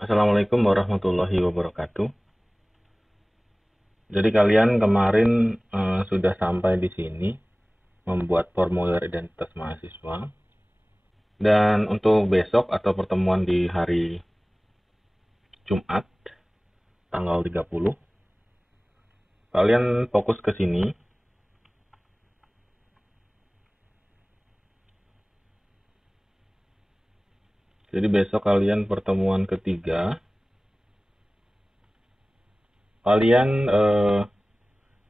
Assalamualaikum warahmatullahi wabarakatuh. Jadi kalian kemarin sudah sampai di sini membuat formulir identitas mahasiswa. Dan untuk besok atau pertemuan di hari Jumat tanggal 30, kalian fokus ke sini. Jadi besok kalian pertemuan ketiga. Kalian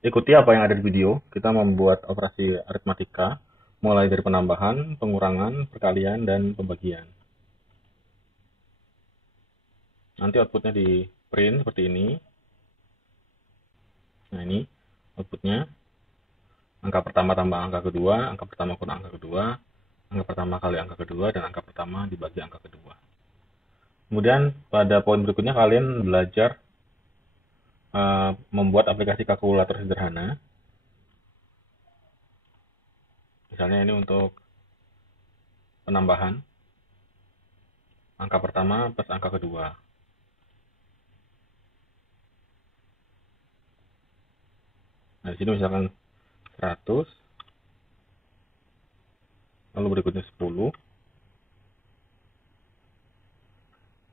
ikuti apa yang ada di video. Kita membuat operasi aritmatika mulai dari penambahan, pengurangan, perkalian, dan pembagian. Nanti outputnya di print seperti ini. Nah, ini outputnya. Angka pertama tambah angka kedua, angka pertama kurang angka kedua, angka pertama kali angka kedua, dan angka pertama dibagi angka kedua. Kemudian pada poin berikutnya kalian belajar membuat aplikasi kalkulator sederhana. Misalnya ini untuk penambahan angka pertama plus angka kedua. Nah, di sini misalkan 100, lalu berikutnya 10.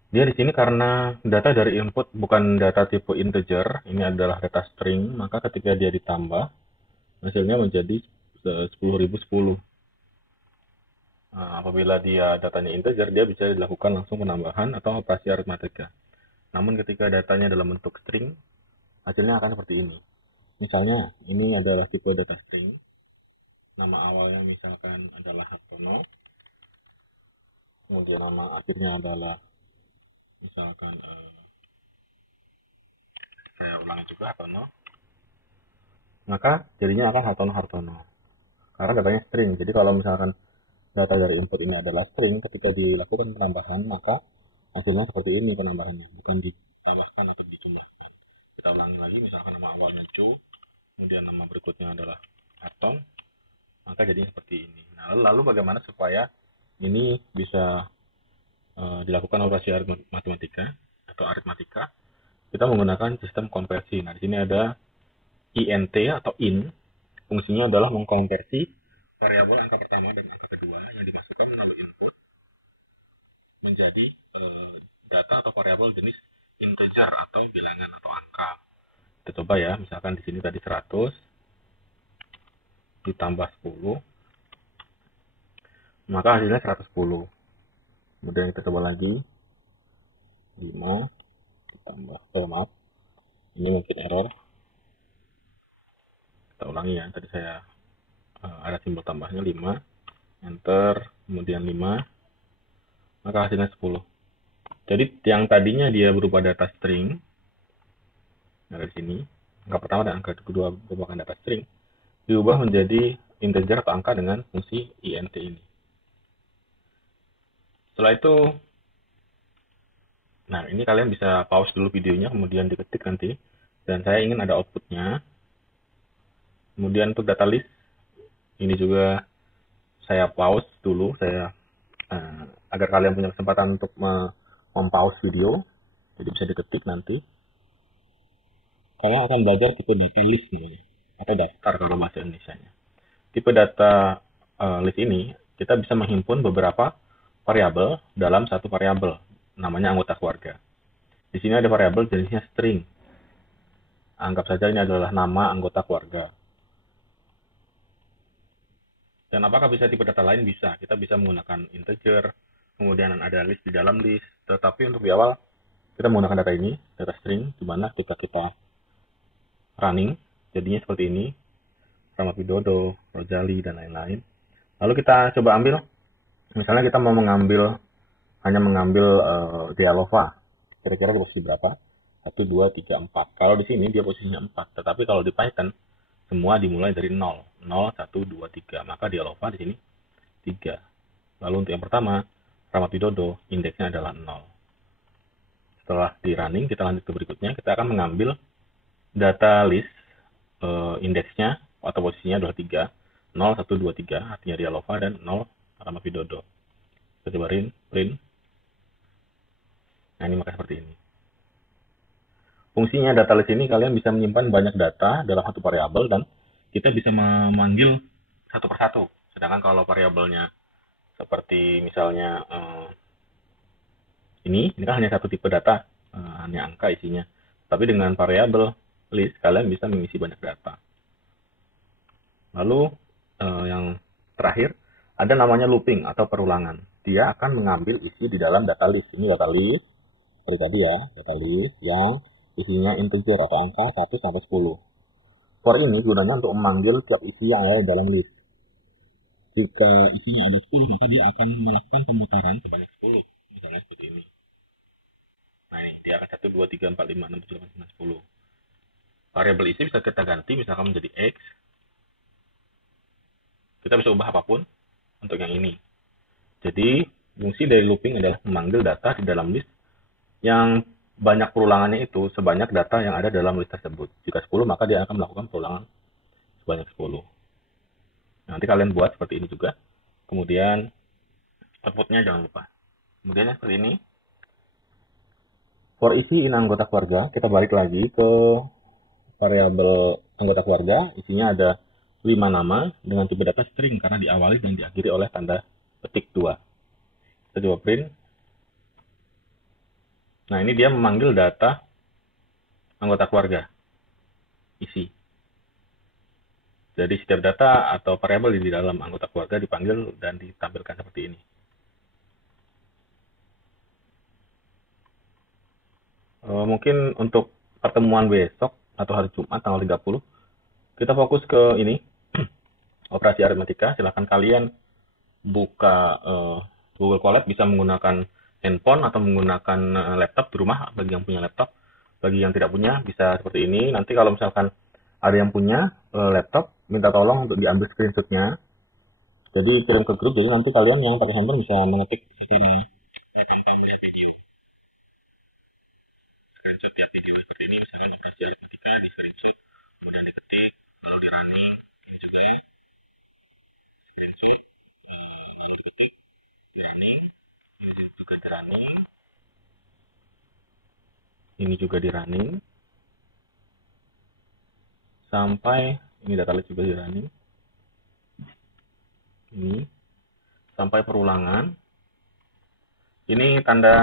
Dia di sini karena data dari input bukan data tipe integer, ini adalah data string, maka ketika dia ditambah, hasilnya menjadi 10.010. Nah, apabila dia datanya integer, dia bisa dilakukan langsung penambahan atau operasi aritmatika. Namun ketika datanya dalam bentuk string, hasilnya akan seperti ini. Misalnya, ini adalah tipe data string. Nama awalnya misalkan adalah Hartono. Kemudian nama akhirnya adalah misalkan saya ulangi juga Hartono. Maka jadinya akan Hartono. Karena datanya string. Jadi kalau misalkan data dari input ini adalah string, ketika dilakukan penambahan, maka hasilnya seperti ini penambahannya, bukan ditambahkan atau dijumlahkan. Kita ulangi lagi, misalkan nama awalnya Joe, kemudian nama berikutnya adalah Harton, maka jadinya seperti ini. Nah, lalu bagaimana supaya ini bisa dilakukan operasi matematika atau aritmatika? Kita menggunakan sistem konversi. Nah, di sini ada int atau in, fungsinya adalah mengkonversi variabel angka pertama dan angka kedua yang dimasukkan melalui input menjadi data atau variabel jenis integer atau bilangan atau angka. Kita coba ya, misalkan di sini tadi 100 ditambah 10, maka hasilnya 110. Kemudian kita coba lagi 5 ditambah, maaf, ini mungkin error. Kita ulangi ya, tadi saya ada simbol tambahnya 5, enter, kemudian 5, maka hasilnya 10. Jadi yang tadinya dia berupa data string, nah dari sini, angka pertama dan angka kedua merupakan data string, diubah menjadi integer atau angka dengan fungsi int ini. Setelah itu, nah ini kalian bisa pause dulu videonya, kemudian diketik nanti, dan saya ingin ada outputnya. Kemudian untuk data list, ini juga saya pause dulu, saya agar kalian punya kesempatan untuk mempause video, jadi bisa diketik nanti. Kalian akan belajar tipe data list namanya, atau daftar kalau bahasa Indonesia-nya. Tipe data list ini, kita bisa menghimpun beberapa variabel dalam satu variabel, namanya anggota keluarga. Di sini ada variabel jenisnya string. Anggap saja ini adalah nama anggota keluarga. Dan apakah bisa tipe data lain? Bisa. Kita bisa menggunakan integer, kemudian ada list di dalam list. Tetapi untuk di awal, kita menggunakan data ini, data string, di mana ketika kita running, jadinya seperti ini, Rahmat Widodo, Rojali, dan lain-lain. Lalu kita coba ambil, misalnya kita mau hanya mengambil Dialova, kira-kira di posisi berapa? 1, 2, 3, 4. Kalau di sini dia posisinya 4, tetapi kalau di Python, semua dimulai dari 0. 0, 1, 2, 3. Maka Dialova di sini 3. Lalu untuk yang pertama, Rahmat Widodo, indeksnya adalah 0. Setelah di running, kita lanjut ke berikutnya. Kita akan mengambil data list, indeksnya atau posisinya adalah 3. 0, 1, 2, 3, artinya Dialova, dan 0, Rahmat Widodo. Kita coba print. Nah, ini maka seperti ini. Fungsinya data list ini kalian bisa menyimpan banyak data dalam satu variabel dan kita bisa memanggil satu persatu. Sedangkan kalau variabelnya seperti misalnya ini kan hanya satu tipe data, hanya angka isinya. Tapi dengan variabel list kalian bisa mengisi banyak data. Lalu yang terakhir ada namanya looping atau perulangan. Dia akan mengambil isi di dalam data list. Ini data list seperti tadi ya, data list yang isinya integer atau angka 1 sampai 10. For ini gunanya untuk memanggil tiap isi yang ada di dalam list. Jika isinya ada 10, maka dia akan melakukan pemutaran sebanyak 10. Misalnya seperti ini. Nah, ini dia akan 1, 2, 3, 4, 5, 6, 7, 8, 9, 10. Variabel isi bisa kita ganti, misalkan menjadi X. Kita bisa ubah apapun untuk yang ini. Jadi, fungsi dari looping adalah memanggil data di dalam list yang banyak perulangannya itu sebanyak data yang ada dalam list tersebut. Jika 10, maka dia akan melakukan perulangan sebanyak 10. Nanti kalian buat seperti ini juga. Kemudian outputnya jangan lupa. Kemudian seperti ini. For isi in anggota keluarga, kita balik lagi ke variabel anggota keluarga. Isinya ada 5 nama dengan tipe data string karena diawali dan diakhiri oleh tanda petik 2. Kita coba print. Nah, ini dia memanggil data anggota keluarga, isi. Jadi setiap data atau variabel di dalam anggota keluarga dipanggil dan ditampilkan seperti ini. Mungkin untuk pertemuan besok atau hari Jumat tanggal 30, kita fokus ke ini, operasi aritmatika. Silahkan kalian buka Google Colab, bisa menggunakan handphone atau menggunakan laptop di rumah bagi yang punya laptop. Bagi yang tidak punya bisa seperti ini. Nanti kalau misalkan ada yang punya laptop, minta tolong untuk diambil screenshotnya. Jadi kirim ke grup, jadi nanti kalian yang pakai handphone bisa mengetik tanpa melihat video. Screenshot tiap video seperti ini, misalkan operasi aritmatika di screenshot, kemudian diketik, lalu di running. Ini juga screenshot, lalu diketik, di running. Ini juga di running. Ini juga di running. Sampai ini data list juga di running. Ini sampai perulangan. Ini tanda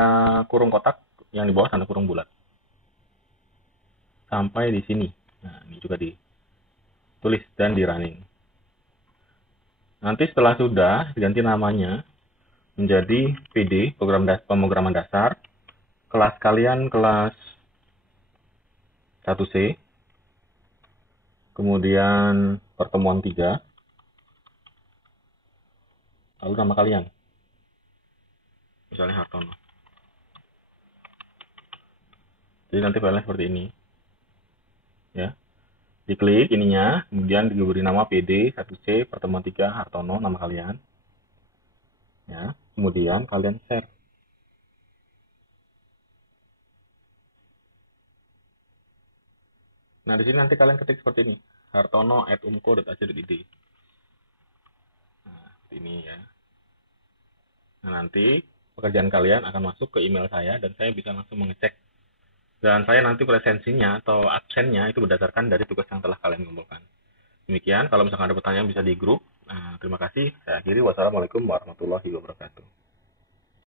kurung kotak, yang di bawah tanda kurung bulat. Sampai di sini. Nah, ini juga ditulis dan di running. Nanti setelah sudah diganti namanya menjadi PD, pemrograman dasar. Kelas kalian kelas 1C. Kemudian pertemuan 3. Lalu nama kalian. Misalnya Hartono. Jadi nanti filenya seperti ini. Ya. Diklik ininya, kemudian diberi nama PD 1C pertemuan 3 Hartono, nama kalian. Ya, kemudian kalian share. Nah, di sini nanti kalian ketik seperti ini, hartono@umko.ac.id. Nah, seperti ini ya. Nah, nanti pekerjaan kalian akan masuk ke email saya dan saya bisa langsung mengecek. Dan saya nanti presensinya atau absennya itu berdasarkan dari tugas yang telah kalian kumpulkan. Demikian, kalau misalkan ada pertanyaan bisa di grup. Nah, terima kasih. Saya akhiri. Wassalamualaikum warahmatullahi wabarakatuh.